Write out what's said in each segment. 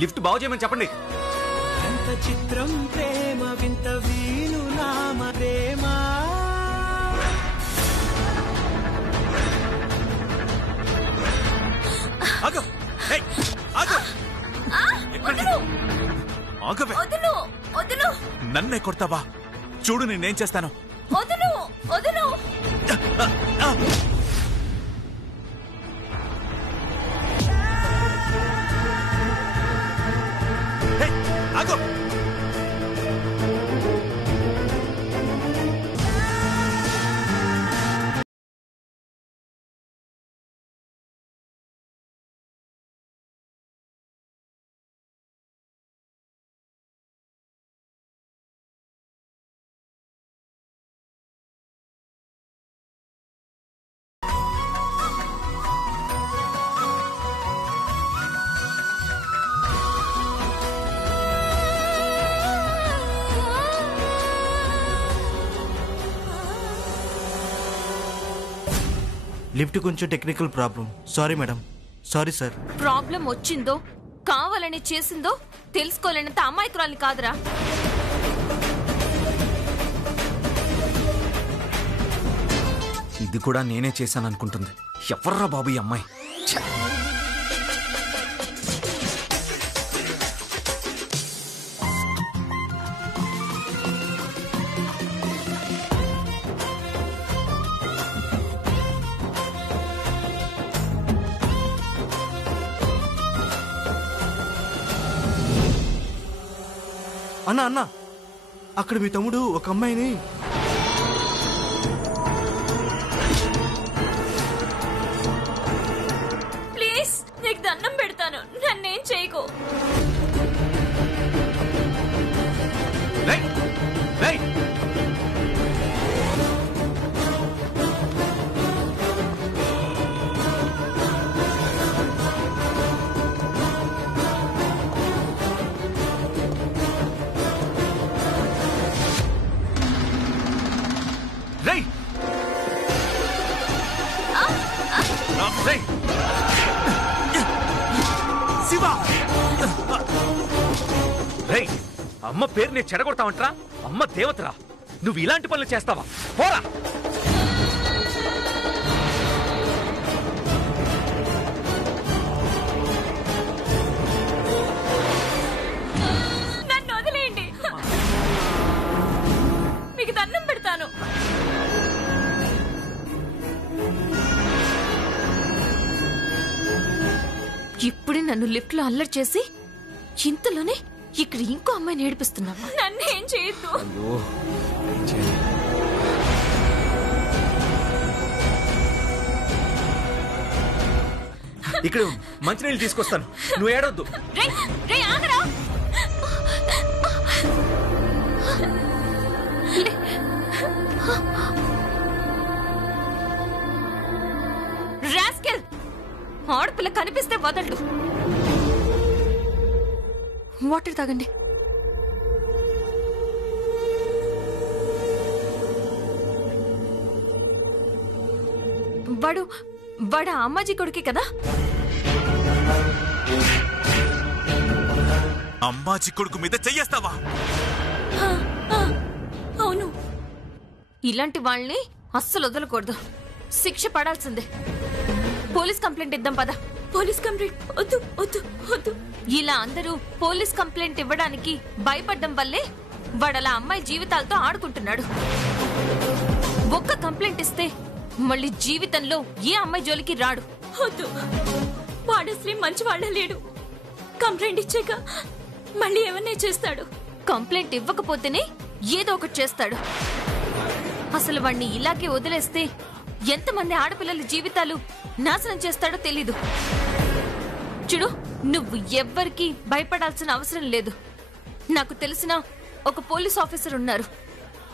Lift బాగు చేయమని చెప్పండి. ఎంత చిత్రం ప్రేమ వింత వీలు నామ ప్రేమ. ఆగు, ఏయ్, ఆగు. ఆగవే. నన్నే కొడతావా? చూడు నేనేం చేస్తాను. ఆగు. లిఫ్ట్ కొంచెం technical problem. Sorry madam. Sorry sir. Problem వచ్చిందో కావాలని చేసిందో తెలుసుకోలేనంత అమాయకురాలి కాదురా. ఇది కూడా నేనే చేశాను అనుకుంటుంది. ఎవర్రా బాబు ఈ అమ్మాయి? అన్నా అన్నా, అక్కడ మీ తమ్ముడు ఒక అమ్మాయిని. ప్లీజ్ నీకు దండం పెడతాను, నన్నేం చేయకు. అమ్మ పేరు నేను చెడగొడతావంటరా? అమ్మ దేవతరా, నువ్వు ఇలాంటి పనులు చేస్తావా? పోరా. నన్ను వదిలేయండి, మీకు దండం పెడతాను. ఇప్పుడే నన్ను లిఫ్ట్ లో అల్లరి చేసి ఇంతలోనే ఇక్కడ ఇంకో అమ్మాయిని ఏడిపిస్తున్నావా? నన్ను ఏం చేయొద్దు. ఇక్కడ మంచినీళ్ళు తీసుకొస్తాను, నువ్వు ఏడొద్దు. రాస్కెల్, ఆడపిల్ల కనిపిస్తే వదలడు. వాటర్ తాగండి. వాడు అమ్మాజీ కొడుకే కదా? అమ్మాజీ కొడుకు మీద చెయ్యేస్తావా? అవును. ఇలాంటి వాళ్ళని అస్సలు వదలకూడదు, శిక్ష పడాల్సిందే. పోలీస్ కంప్లైంట్ ఇద్దాం పద. పోలీస్ కంప్లైంట్ వద్దు వద్దు వద్దు. ఇలా అందరూ పోలీస్ కంప్లైంట్ ఇవ్వడానికి భయపడ్డం వల్లే వాడలా అమ్మాయి జీవితాలతో ఆడుకుంటున్నాడు. ఒక్క కంప్లైంట్ ఇస్తే మళ్ళీ జీవితంలో ఏ అమ్మాయి జోలికి రాడు. వద్దు, వాడశ్రీ మంచి వాళ్ళ లేడు. కంప్లైంట్ ఇచ్చాక మళ్ళీ ఏమన్నా చేస్తాడు. కంప్లైంట్ ఇవ్వకపోతేనే ఏదో ఒకటి చేస్తాడు. అసలు వాణ్ణి ఇలాగే వదిలేస్తే ఎంతమంది ఆడపిల్లల జీవితాలు నాశనం చేస్తాడో తెలీదు. చూడు, నువ్వు ఎవ్వరికి భయపడాల్సిన అవసరం లేదు. నాకు తెలిసిన ఒక పోలీస్ ఆఫీసర్ ఉన్నారు.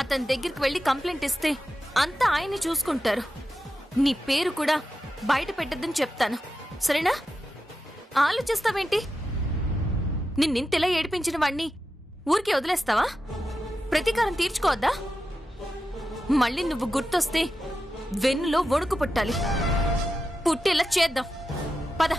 అతని దగ్గరికి వెళ్లి కంప్లైంట్ ఇస్తే అంతా ఆయన్ని చూసుకుంటారు. నీ పేరు కూడా బయట పెట్టద్దని చెప్తాను, సరేనా? ఆలోచిస్తావేంటి? నిన్నింతలా ఏడిపించిన వాణ్ణి ఊరికే వదిలేస్తావా? ప్రతీకారం తీర్చుకోవద్దా? మళ్ళీ నువ్వు గుర్తొస్తే వెన్నులో వణుకు పుట్టాలి. పుట్టేలా చేద్దాం పద.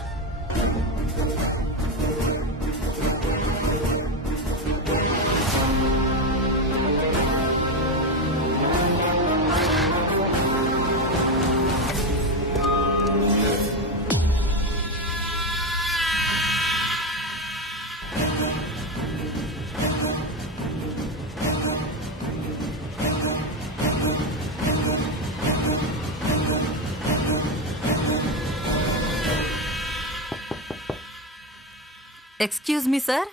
Excuse me sir.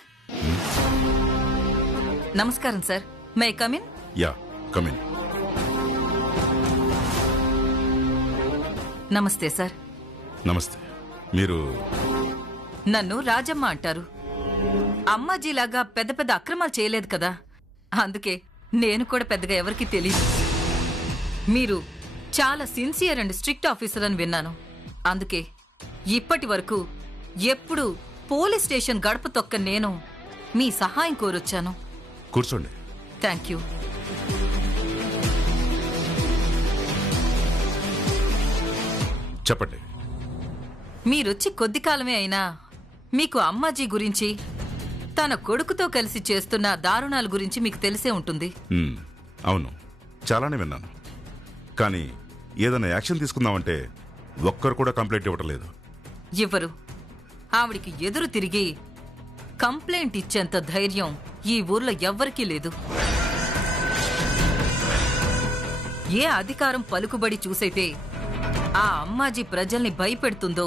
నమస్కారం sir. May come in? Yeah, come in. నమస్తే సార్. నమస్తే. మీరు? నన్ను రాజమ్మ అంటారు. అమ్మాజీలాగా పెద్ద పెద్ద అక్రమాలు చేయలేదు కదా, అందుకే నేను కూడా పెద్దగా ఎవరికి తెలియదు. మీరు చాలా సిన్సియర్ అండ్ స్ట్రిక్ట్ ఆఫీసర్ అని విన్నాను. అందుకే ఇప్పటి వరకు ఎప్పుడు పోలీస్ స్టేషన్ గడప తొక్క నేను మీ సహాయం కోరొచ్చాను. కూర్చోండి. Thank you. చెప్పండి. మీరొచ్చి కొద్ది కాలమే అయినా మీకు అమ్మాజీ గురించి, తన కొడుకుతో కలిసి చేస్తున్న దారుణాల గురించి మీకు తెలిసే ఉంటుంది. అవును, చాలానే విన్నాను. కానీ ఏదైనా యాక్షన్ తీసుకుందామంటే ఒక్కరు కూడా కంప్లైంట్ ఇవ్వటం లేదు. ఇవ్వరు. ఆవిడికి ఎదురు తిరిగి కంప్లైంట్ ఇచ్చేంత ధైర్యం ఈ ఊర్లో ఎవ్వరికీ లేదు. ఏ అధికారం పలుకుబడి చూసైతే ఆ అమ్మాజీ ప్రజల్ని భయపెడుతుందో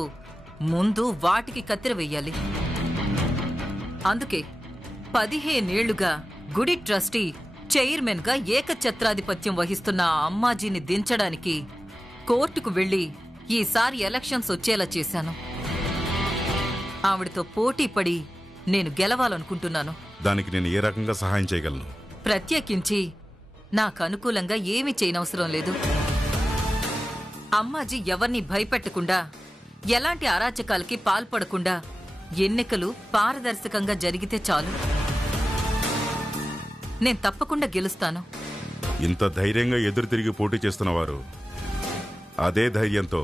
ముందు వాటికి కత్తెర వెయ్యాలి. అందుకే 15 ఏళ్లుగా గుడి ట్రస్టీ చైర్మన్ గా ఏకఛత్రాధిపత్యం వహిస్తున్న ఆ అమ్మాజీని దించడానికి కోర్టుకు వెళ్లి ఈసారి ఎలక్షన్స్ వచ్చేలా చేశాను. ఆవిడతో పోటీ పడి నేను గెలవాలనుకుంటున్నాను. దానికి నేను ఏ రకంగా సహాయం చేయగలను? ప్రత్యేకించి నాకు అనుకూలంగా ఏమీ చేయనవసరం లేదు. అమ్మాజీ ఎవరిని భయపెట్టకుండా, ఎలాంటి అరాచకాలకి పాల్పడకుండా ఎన్నికలు పారదర్శకంగా జరిగితే చాలు. నేను తప్పకుండా గెలుస్తాను. ఇంత ధైర్యంగా ఎదురు తిరిగి పోటీ చేస్తున్నవారు అదే ధైర్యంతో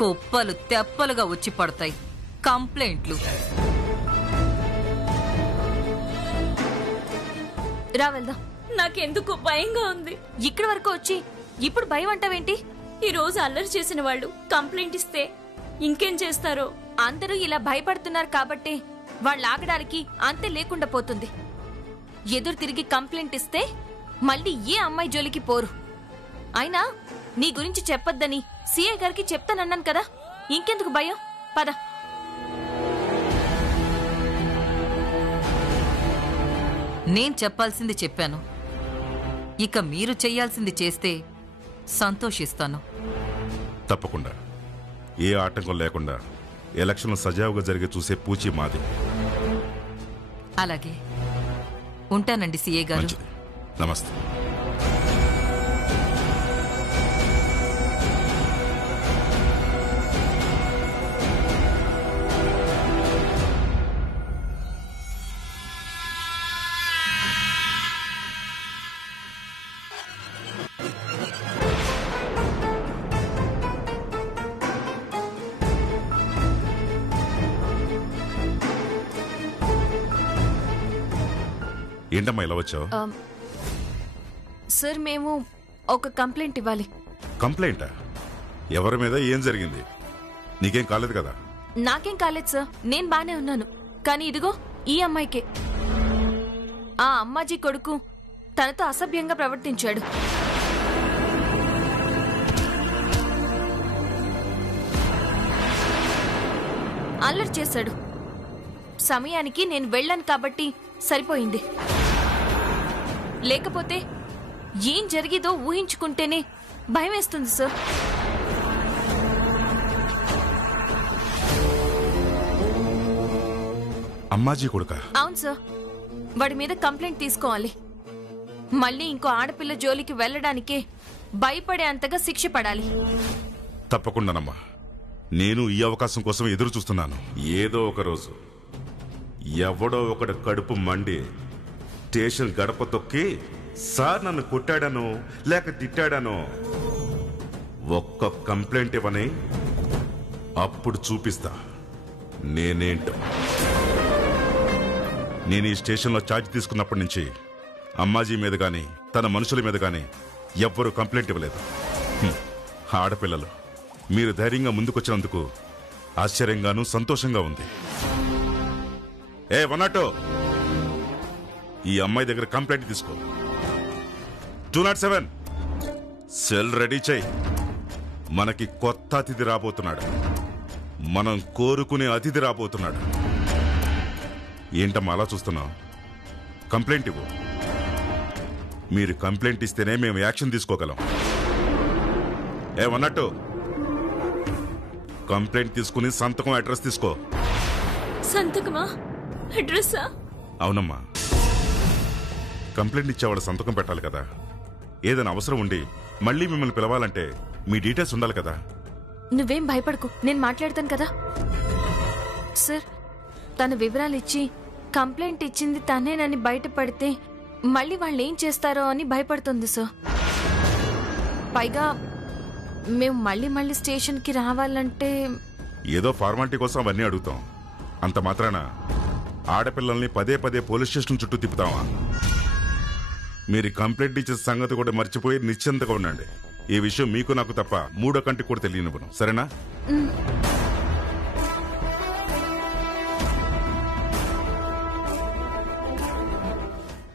కుప్పలు తెప్పలుగా వచ్చి పడతాయి కంప్లైంట్లు. రా వెళ్దాం. నాకెందుకు భయంగా ఉంది. ఇక్కడి వరకు వచ్చి ఇప్పుడు భయం అంటావేంటి? ఈ రోజు అల్లరి చేసిన వాళ్ళు కంప్లైంట్ ఇస్తే ఇంకేం చేస్తారో. అందరూ ఇలా భయపడుతున్నారు కాబట్టి వాళ్ళు ఆగడానికి అంతే లేకుండా పోతుంది. ఎదురు తిరిగి కంప్లైంట్ ఇస్తే మళ్ళీ ఏ అమ్మాయి జోలికి పోరు. అయినా నీ గురించి చెప్పొద్దని సీఐ గారికి చెప్తానన్నాను కదా, ఇంకెందుకు భయం? పద. నేను చెప్పాల్సింది చెప్పాను. ఇక మీరు చెయ్యాల్సింది చేస్తే సంతోషిస్తాను. తప్పకుండా ఏ ఆటంకం లేకుండా ఎలక్షన్లు సజావుగా జరిగే చూసే పూచి మాది. అలాగే ఉంటానండి సీఏ గారు. మంచిది. నమస్తే. ఏంటమ్మా ఇలా వచ్చావు? సార్, మేము ఒక కంప్లైంట్ ఇవ్వాలి. కంప్లైంటా? ఎవరి మీద? ఏం జరిగింది? నీకేం కాలేదు కదా? నాకేం కాలేదు సార్, నేను బానే ఉన్నాను. కానీ ఇదిగో ఈ అమ్మాయికే. ఆ అమ్మాజీ కొడుకు తనతో అసభ్యంగా ప్రవర్తించాడు. అల్లరి చేశాడు. సమయానికి నేను వెళ్ళాను కాబట్టి సరిపోయింది. లేకపోతే ఏం జరిగిదో ఊహించుకుంటేనే భయం వేస్తుంది సార్. అమ్మాజీ కొడుకా? అవును సార్, వాడి మీద కంప్లైంట్ తీసుకోవాలి. మళ్ళీ ఇంకో ఆడపిల్ల జోలికి వెళ్ళడానికే భయపడే అంతగా శిక్ష పడాలి. తప్పకుండానమ్మా. నేను ఈ అవకాశం కోసం ఎదురు చూస్తున్నాను. ఏదో ఒక రోజు ఎవడో ఒకడు కడుపు మండి స్టేషన్ గడప తొక్కి సార్ నన్ను కొట్టాడనో లేక తిట్టాడనో ఒక్క కంప్లైంట్ ఇవ్వని, అప్పుడు చూపిస్తా నేనేంటో. నేను ఈ స్టేషన్లో ఛార్జ్ తీసుకున్నప్పటి నుంచి అమ్మాజీ మీద కానీ తన మనుషుల మీద కానీ ఎవ్వరూ కంప్లైంట్ ఇవ్వలేదు. ఆడపిల్లలు మీరు ధైర్యంగా ముందుకొచ్చినందుకు ఆశ్చర్యంగానూ సంతోషంగా ఉంది. 102 ఈ అమ్మాయి దగ్గర కంప్లైంట్ తీసుకో. 207 సెల్ రెడీ చేయి. మనకి కొత్త అతిథి రాబోతున్నాడు. మనం కోరుకునే అతిథి రాబోతున్నాడు. ఏంటమ్మా అలా చూస్తున్నావు? కంప్లైంట్ ఇవ్వు. మీరు కంప్లైంట్ ఇస్తేనే మేము యాక్షన్ తీసుకోగలం. 102 కంప్లైంట్ తీసుకుని సంతకం అడ్రస్ తీసుకో. సంతకమా? అడ్రస్సా? అవునమ్మా, కంప్లైంట్ ఇచ్చేవాడు సంతకం పెట్టాలి కదా. ఏదైనా అవసరం ఉండి మళ్ళీ మిమ్మల్ని పిలవాలంటే మీ డీటెయిల్స్ ఉండాలి కదా. నువ్వేం భయపడకు, నేను మాట్లాడతాను కదా. సార్, తన వివరాలు ఇచ్చి కంప్లైంట్ ఇచ్చింది తనేనని బయటపడితే మళ్ళీ వాళ్ళు ఏం చేస్తారో అని భయపడుతుంది సార్. పైగా మేము మళ్ళీ స్టేషన్కి రావాలంటే ఏదో ఫార్మాలిటీ కోసం అవన్నీ అడుగుతాం. అంత మాత్రాన ఆడపిల్లల్ని పదే పోలీస్ స్టేషన్ చుట్టూ తిప్పుతామా? మీరు కంప్లైంట్ ఇచ్చే సంగతి కూడా మర్చిపోయి నిశ్చింతగా ఉండండి. ఈ విషయం మీకు నాకు తప్ప మూడో కంటికి కూడా తెలియనివ్వను, సరేనా?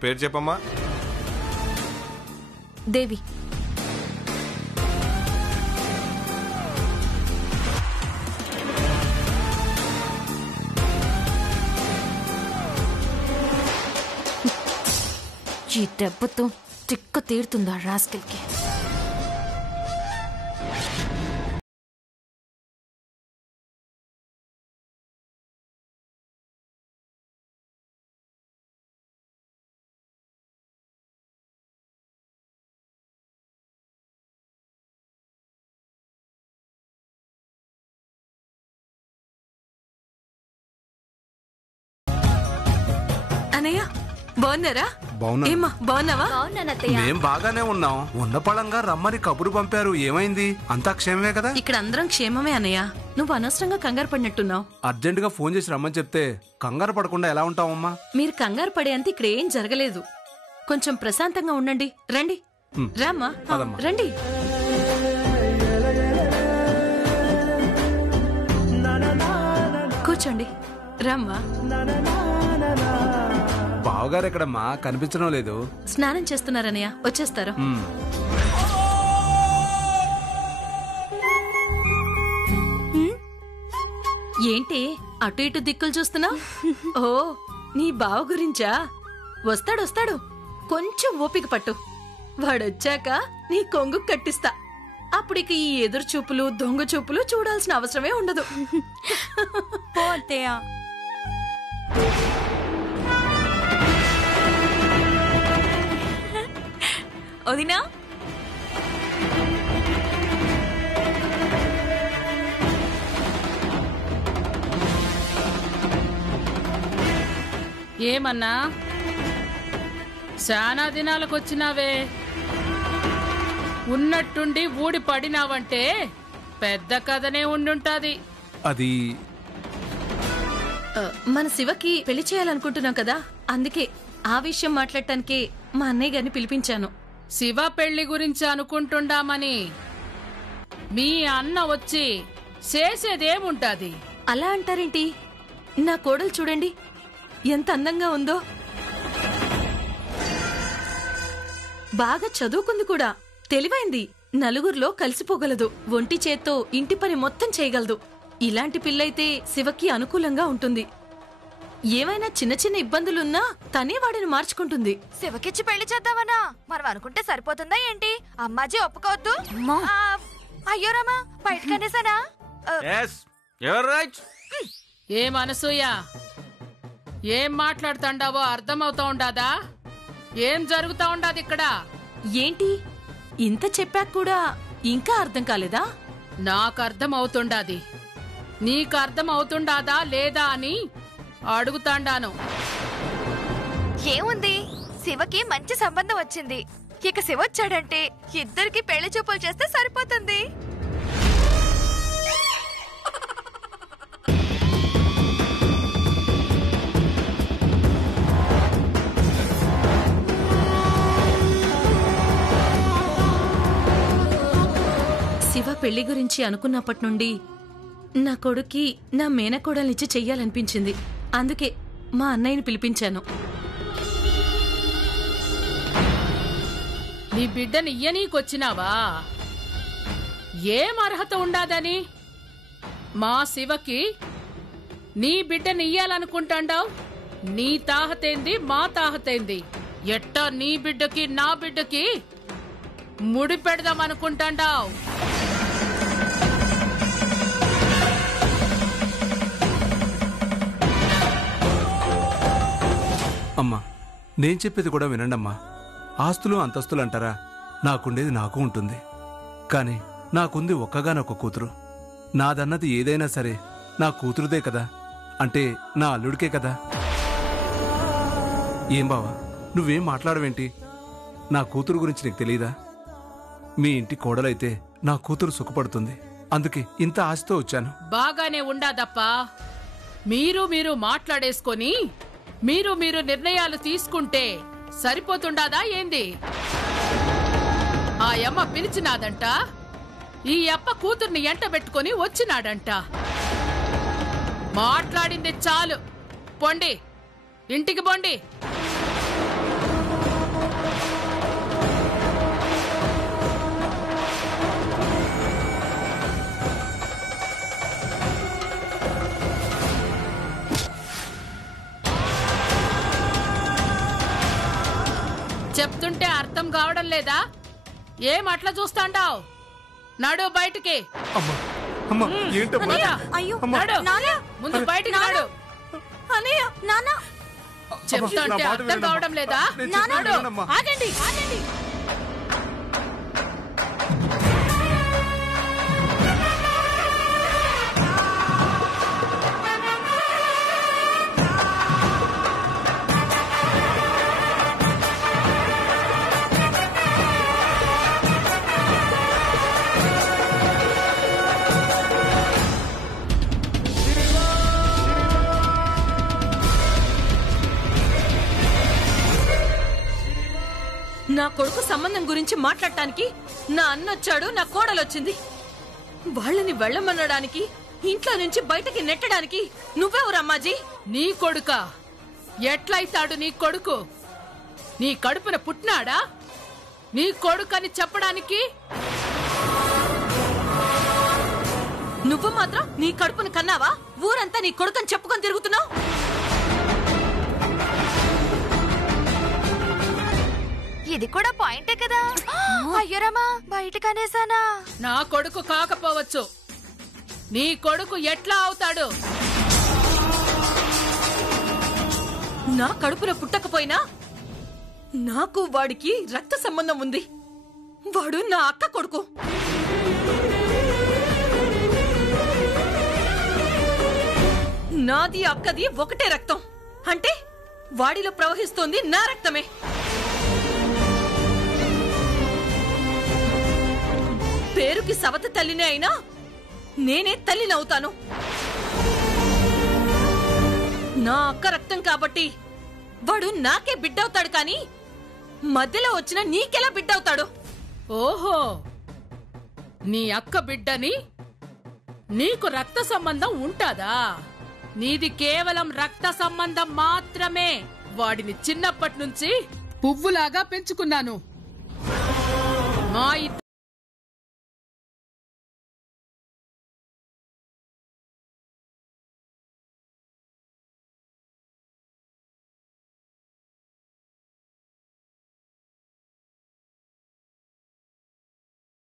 పేరు చెప్పమ్మా. దేవి. ఈ దెబ్బతో తిక్క తీరుతుందా రాస్కెల్కి? అన్నయ్య బాగున్నారా? ఏమ్మా బాగున్నావా? మేం బాగానే ఉన్నాం. ఉన్న పళంగా రమ్మని కబురు పంపారు. ఏమైంది? అంతా క్షేమమే కదా? ఇక్కడ అందరం క్షేమమే అన్నయ్య. నువ్వు అనవసరంగా కంగారు పడినట్టున్నావు. అర్జెంట్ గా ఫోన్ చేసి రమ్మని చెప్తే కంగారు పడకుండా ఎలా ఉంటావమ్మా? మీరు కంగారు పడేంత ఇక్కడ ఏం జరగలేదు. కొంచెం ప్రశాంతంగా ఉండండి. రండి, రామ్మా, రండి. కూర్చోండి, రామ్మా. బావగారు ఎక్కడమ్మా? కనిపించడం లేదు. స్నానం చేస్తున్నారన్నయ్య, వచ్చేస్తారు. ఏంటి అటు ఇటు దిక్కులు చూస్తున్నావు? ఓ, నీ బావ గురించా? వస్తాడు. కొంచెం ఓపిక పట్టు. వాడొచ్చాక నీ కొంగు కట్టిస్తా. అప్పుడిక ఈ ఎదురు చూపులు దొంగ చూపులు చూడాల్సిన అవసరమే ఉండదు. వదినా, ఏమన్నా చాలా దినాలకు వచ్చినావే? ఉన్నట్టుండి ఊడి పడినావంటే పెద్ద కథనే ఉండుంటాది. అది మన శివకి పెళ్లి చేయాలనుకుంటున్నాం కదా, అందుకే ఆ విషయం మాట్లాడటానికి మా అన్నయ్య గారిని పిలిపించాను. శివ పెళ్లి గురించి అనుకుంటుండామని మీ అన్న వచ్చి చేసేదేముంటాది? అలా అంటారేంటి? నా కోడలు చూడండి ఎంత అందంగా ఉందో. బాగా చదువుకుంది కూడా, తెలివైంది, నలుగురిలో కలిసిపోగలదు, ఒంటి చేత్తో ఇంటి పని మొత్తం చేయగలదు. ఇలాంటి పిల్లయితే శివకి అనుకూలంగా ఉంటుంది. ఏమైనా చిన్న ఇబ్బందులున్నా తనే వాడిని మార్చుకుంటుంది. శివకిచ్చి పెళ్లి చేద్దామనా? మనం అనుకుంటే సరిపోతుందా ఏంటి? అమ్మాజీ ఒప్పుకోవద్దు. అయ్యో రామా, బయటకనేసానా? ఏ మనసూయా, ఏం మాట్లాడుతాండావో అర్థమవుతా ఉండాదా? ఏం జరుగుతా ఉండాది ఇక్కడ? ఏంటి ఇంత చెప్పాక కూడా ఇంకా అర్థం కాలేదా? నాకు అర్థం అవుతుండాది. నీకు అర్థం అవుతుండాదా లేదా అని అడుగుతాండాను. ఏముంది, శివకి మంచి సంబంధం వచ్చింది. ఇక శివ వచ్చాడంటే ఇద్దరికి పెళ్లి చూపులు చేస్తే సరిపోతుంది. పెళ్లి గురించి అనుకున్నప్పటి నుండి నా కొడుక్కి నా మేనకోడల్నిచ్చి చెయ్యాలనిపించింది. అందుకే మా అన్నయ్యని పిలిపించాను. నీ బిడ్డని ఇయ్యనీకొచ్చినావా? ఏం అర్హత ఉండాదని మా శివకి నీ బిడ్డని ఇయ్యాలనుకుంటాండావు? నీ తాహతేంది, మా తాహతేంది? ఎట్టా నీ బిడ్డకి నా బిడ్డకి ముడి పెడదామనుకుంటాండావు? అమ్మా, నేను చెప్పేది కూడా వినండమ్మా. ఆస్తులు అంతస్తులు అంటారా, నాకుండేది నాకు ఉంటుంది. కానీ నాకుంది ఒక్కగానొక్క కూతురు. నాదన్నది ఏదైనా సరే నా కూతురుదే కదా, అంటే నా అల్లుడికే కదా. ఏం బావా, నువ్వేం మాట్లాడవేంటి? నా కూతురు గురించి నీకు తెలీదా? మీ ఇంటి కోడలైతే నా కూతురు సుఖపడుతుంది. అందుకే ఇంత ఆశతో వచ్చాను. బాగానే ఉండాదప్పా. మీరు మాట్లాడేసుకొని మీరు నిర్ణయాలు తీసుకుంటే సరిపోతుండాదా ఏంది? ఆ యమ్మ పిలిచినాదంట, ఈ అప్ప కూతుర్ని ఎంట పెట్టుకుని వచ్చినాడంట. మాట్లాడింది చాలు, పొండి, ఇంటికి పొండి. చెప్తుంటే అర్థం కావడం లేదా? ఏం అట్లా చూస్తాండావు? నడు బయటికి. నడు, ముందు బయటికి నడు. చెప్తుంటే అర్థం కావడం లేదా? ఆగండి, ఆగండి. నా కొడుకు సంబంధం గురించి మాట్లాడటానికి నా అన్నొచ్చాడు, నా కోడలొచ్చింది. వాళ్ళని వెళ్ళమనడానికి, ఇంట్లో నుంచి బయటకి నెట్టడానికి నువ్వెవరు అమ్మాజీ? నీ కొడుక? ఎట్లయితాడు నీ కొడుకు? నీ కడుపున పుట్టినాడా? నీ కొడుకని చెప్పడానికి నువ్వు మాత్రం నీ కడుపును కన్నావా? ఊరంతా నీ కొడుకని చెప్పుకొని తిరుగుతున్నావు. ఇది కూడా పాయింటే కదా. అయ్యరమ్మా, బయటకు అనేసానా? నా కొడుకు కాకపోవచ్చు, నీ కొడుకు ఎట్లా అవుతాడు? నా కడుపున పుట్టకపోయినా నాకు వాడికి రక్త సంబంధం ఉంది. వాడు నా అక్క కొడుకు. నాది అక్కది ఒకటే రక్తం. అంటే వాడిలో ప్రవహిస్తోంది నా రక్తమే. పేరుకి సవత తల్లినే అయినా నేనే తల్లినవుతాను. నా అక్క రక్తం కాబట్టి వాడు నాకే బిడ్డవుతాడు, కానీ మధ్యలో వచ్చిన నీకెలా బిడ్డవుతాడు? ఓహో, నీ అక్క బిడ్డని నీకు రక్త సంబంధం ఉంటాదా? నీది కేవలం రక్త సంబంధం మాత్రమే. వాడిని చిన్నప్పటి నుంచి పువ్వులాగా పెంచుకున్నాను. మా